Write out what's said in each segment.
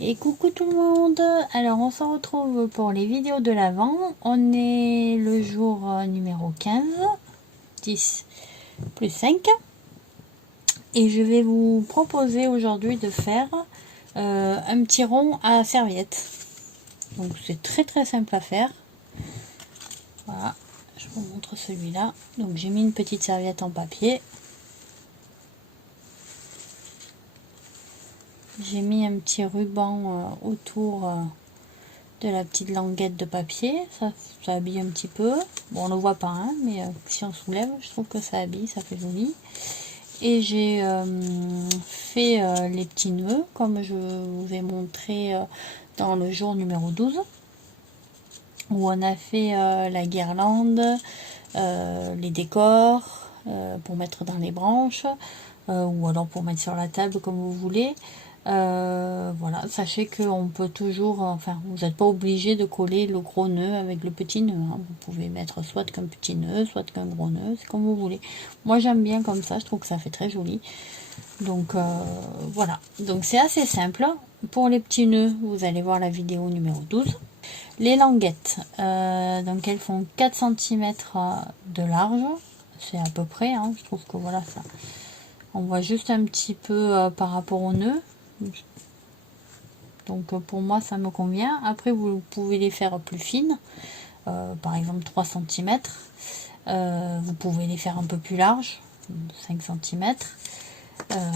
Et coucou tout le monde. Alors on se retrouve pour les vidéos de l'Avent. On est le jour numéro 15, 10 plus 5. Et je vais vous proposer aujourd'hui de faire un petit rond à serviette. Donc c'est très simple à faire. Voilà, je vous montre celui-là. Donc j'ai mis une petite serviette en papier. J'ai mis un petit ruban autour de la petite languette de papier. Ça habille un petit peu. Bon, on ne le voit pas, hein, mais si on soulève, je trouve que ça habille, ça fait joli. Et j'ai fait les petits nœuds, comme je vous ai montré dans le jour numéro 12, où on a fait la guirlande, les décors pour mettre dans les branches, ou alors pour mettre sur la table comme vous voulez. Voilà, sachez qu'on peut toujours, enfin vous n'êtes pas obligé de coller le gros nœud avec le petit nœud, hein. Vous pouvez mettre soit qu'un petit nœud, soit qu'un gros nœud, c'est comme vous voulez. Moi j'aime bien comme ça, je trouve que ça fait très joli. Donc voilà, donc c'est assez simple. Pour les petits nœuds, vous allez voir la vidéo numéro 12. Les languettes, donc elles font 4 cm de large, c'est à peu près, hein. Je trouve que voilà, ça, on voit juste un petit peu par rapport au nœud. Donc pour moi ça me convient. Après vous pouvez les faire plus fines, par exemple 3 cm. Vous pouvez les faire un peu plus larges, 5 cm.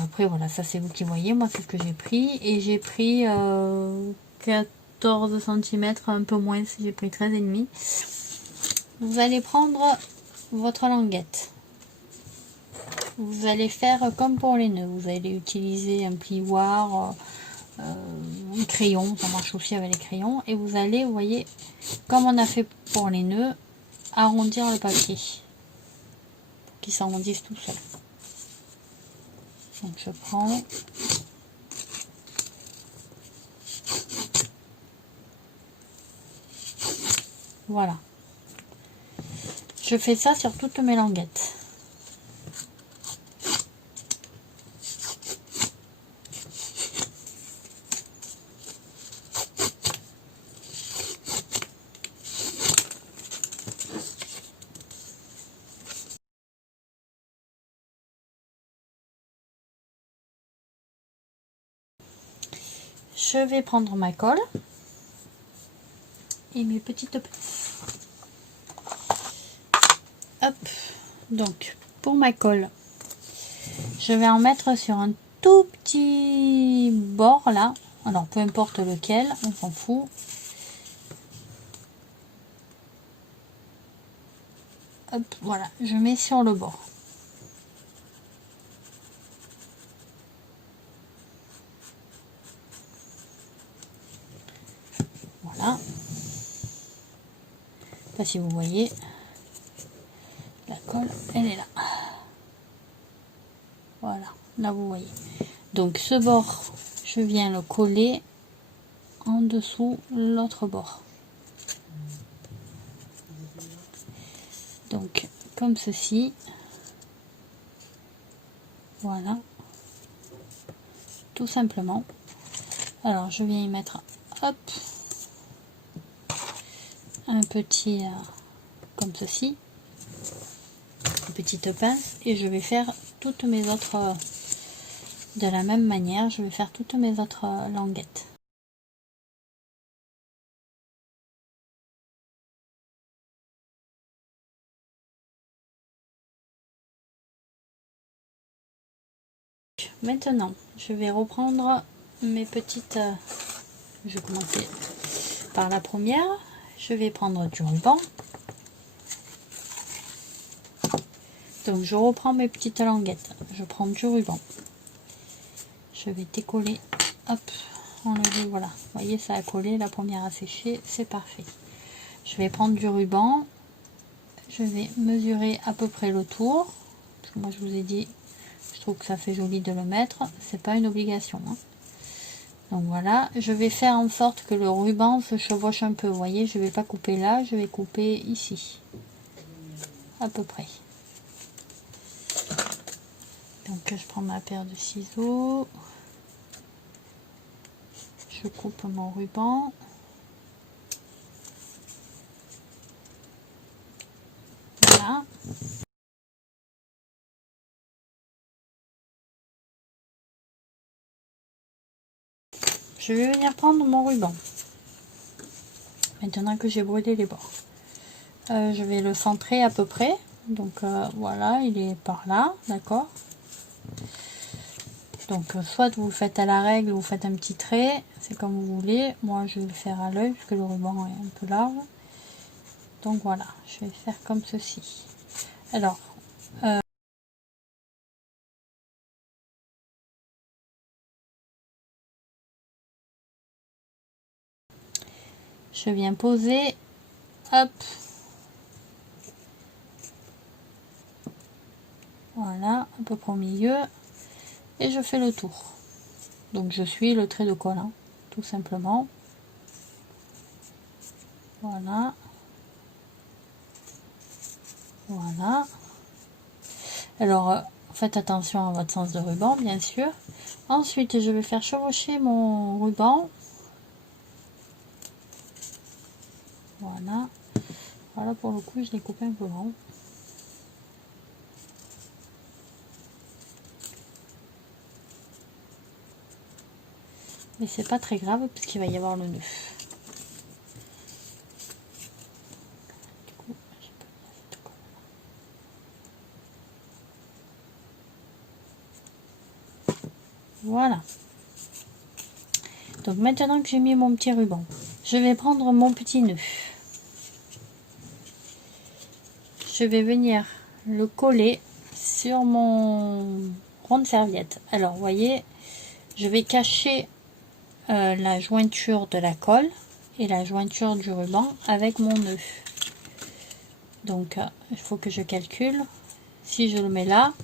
Après voilà, ça c'est vous qui voyez. Moi c'est ce que j'ai pris. Et j'ai pris 14 cm, un peu moins, si j'ai pris 13,5. Vous allez prendre votre languette. Vous allez faire comme pour les nœuds. Vous allez utiliser un plioir, un crayon, ça marche aussi avec les crayons. Et vous allez, vous voyez, comme on a fait pour les nœuds, arrondir le papier pour qu'il s'arrondisse tout seul. Donc je prends, voilà. Je fais ça sur toutes mes languettes. Je vais prendre ma colle et mes petites pinces. Hop, donc pour ma colle, je vais en mettre sur un tout petit bord là. Alors peu importe lequel, on s'en fout. Hop, voilà, je mets sur le bord. Voilà. Pas si vous voyez, la colle, elle est là. Voilà, là vous voyez. Donc ce bord, je viens le coller en dessous l'autre bord. Donc comme ceci. Voilà. Tout simplement. Alors je viens y mettre, hop, un petit comme ceci, une petite pince, et je vais faire toutes mes autres de la même manière. Je vais faire toutes mes autres languettes. Maintenant je vais reprendre mes petites, je vais commencer par la première. Je vais prendre du ruban. Donc je reprends mes petites languettes, je prends du ruban, je vais décoller, hop, enlever, voilà, vous voyez, ça a collé, la première a séché, c'est parfait. Je vais prendre du ruban, je vais mesurer à peu près le tour, parce que moi je vous ai dit, je trouve que ça fait joli de le mettre, c'est pas une obligation, hein. Donc voilà, je vais faire en sorte que le ruban se chevauche un peu, vous voyez, je vais pas couper là, je vais couper ici, à peu près. Donc je prends ma paire de ciseaux, je coupe mon ruban. Voilà. Je vais venir prendre mon ruban. Maintenant que j'ai brûlé les bords. Je vais le centrer à peu près. Donc voilà, il est par là, d'accord. Donc soit vous le faites à la règle, vous faites un petit trait, c'est comme vous voulez. Moi je vais le faire à l'œil parce que le ruban est un peu large. Donc voilà, je vais faire comme ceci. Alors, je viens poser, hop, voilà, à peu près au milieu, et je fais le tour. Donc je suis le trait de colle, hein, tout simplement. Voilà. Voilà. Alors, faites attention à votre sens de ruban, bien sûr. Ensuite, je vais faire chevaucher mon ruban. Voilà. Voilà, pour le coup, je l'ai coupé un peu long. Mais c'est pas très grave, puisqu'il va y avoir le nœud. Voilà. Donc maintenant que j'ai mis mon petit ruban, je vais prendre mon petit nœud. Je vais venir le coller sur mon rond de serviette. Alors, vous voyez, je vais cacher la jointure de la colle et la jointure du ruban avec mon nœud. Donc, il faut que je calcule. Si je le mets là,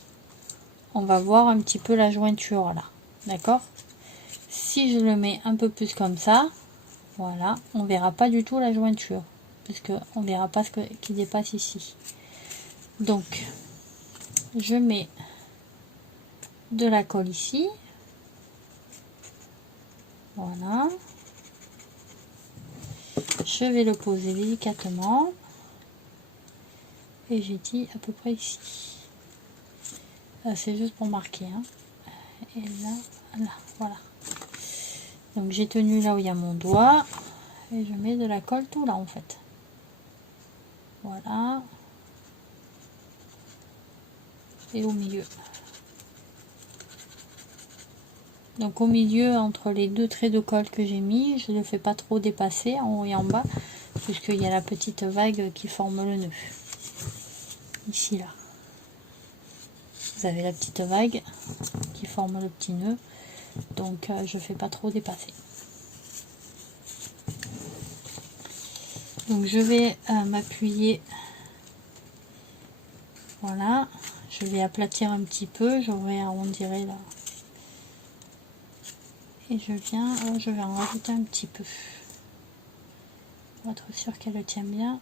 on va voir un petit peu la jointure là. D'accord? Si je le mets un peu plus comme ça, voilà, on verra pas du tout la jointure, puisque on verra pas ce qui dépasse ici. Donc, je mets de la colle ici, voilà, je vais le poser délicatement, et j'ai dit à peu près ici. C'est juste pour marquer, hein. Et là, là, voilà. Donc j'ai tenu là où il y a mon doigt, et je mets de la colle tout là en fait. Voilà. Et au milieu. Donc au milieu, entre les deux traits de colle que j'ai mis, je ne le fais pas trop dépasser en haut et en bas, puisqu'il y a la petite vague qui forme le nœud. Ici là. Vous avez la petite vague qui forme le petit nœud. Donc je ne fais pas trop dépasser. Donc je vais m'appuyer. Voilà. Je vais aplatir un petit peu. Je vais arrondir là. Et je vais en rajouter un petit peu. Pour être sûr qu'elle le tient bien.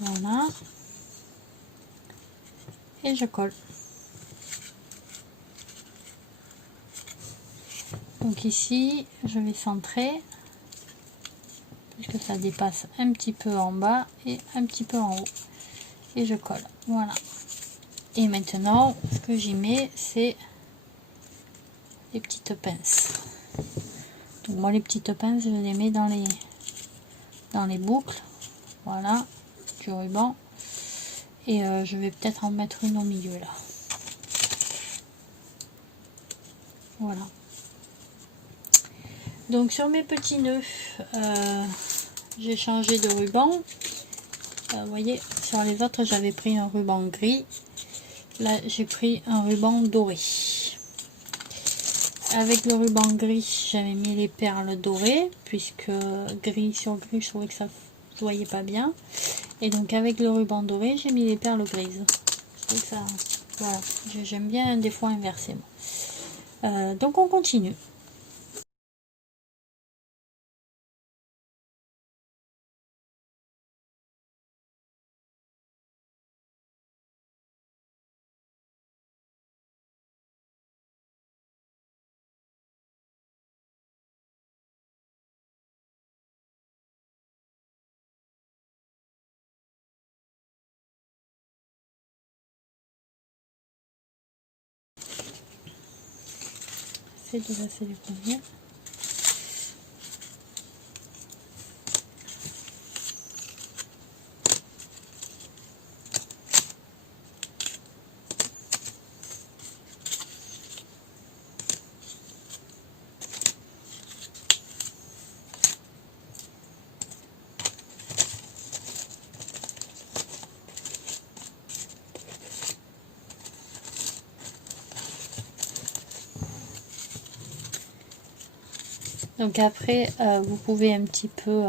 Voilà. Et je colle. Donc ici, je vais centrer. Puisque ça dépasse un petit peu en bas et un petit peu en haut. Et je colle. Voilà. Et maintenant, ce que j'y mets, c'est les petites pinces. Donc moi, les petites pinces, je les mets dans les boucles. Voilà. Du ruban. Et je vais peut-être en mettre une au milieu là. Voilà. Donc sur mes petits nœuds, j'ai changé de ruban. Vous voyez, sur les autres, j'avais pris un ruban gris. Là, j'ai pris un ruban doré. Avec le ruban gris, j'avais mis les perles dorées, puisque gris sur gris, je trouvais que ça ne se voyait pas bien. Et donc avec le ruban doré, j'ai mis les perles grises. Je trouve que ça, voilà, j'aime bien des fois inverser. Donc on continue. fait déjà c'est du plaisir. Donc après, vous pouvez un petit peu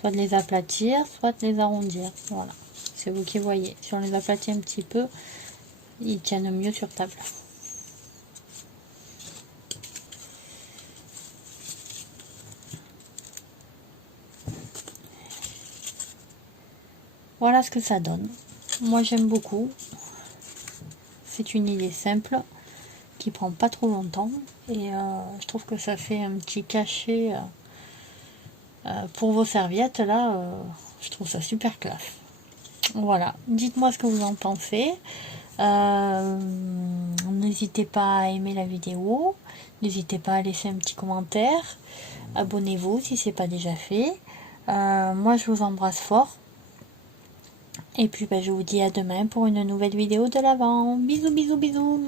soit de les aplatir, soit de les arrondir. Voilà, c'est vous qui voyez. Si on les aplatit un petit peu, ils tiennent mieux sur table. Voilà ce que ça donne. Moi j'aime beaucoup. C'est une idée simple qui prend pas trop longtemps et je trouve que ça fait un petit cachet pour vos serviettes là. Je trouve ça super classe. Voilà, dites-moi ce que vous en pensez. N'hésitez pas à aimer la vidéo, n'hésitez pas à laisser un petit commentaire, abonnez-vous si c'est pas déjà fait. Moi je vous embrasse fort et puis je vous dis à demain pour une nouvelle vidéo de l'Avent. Bisous bisous bisous.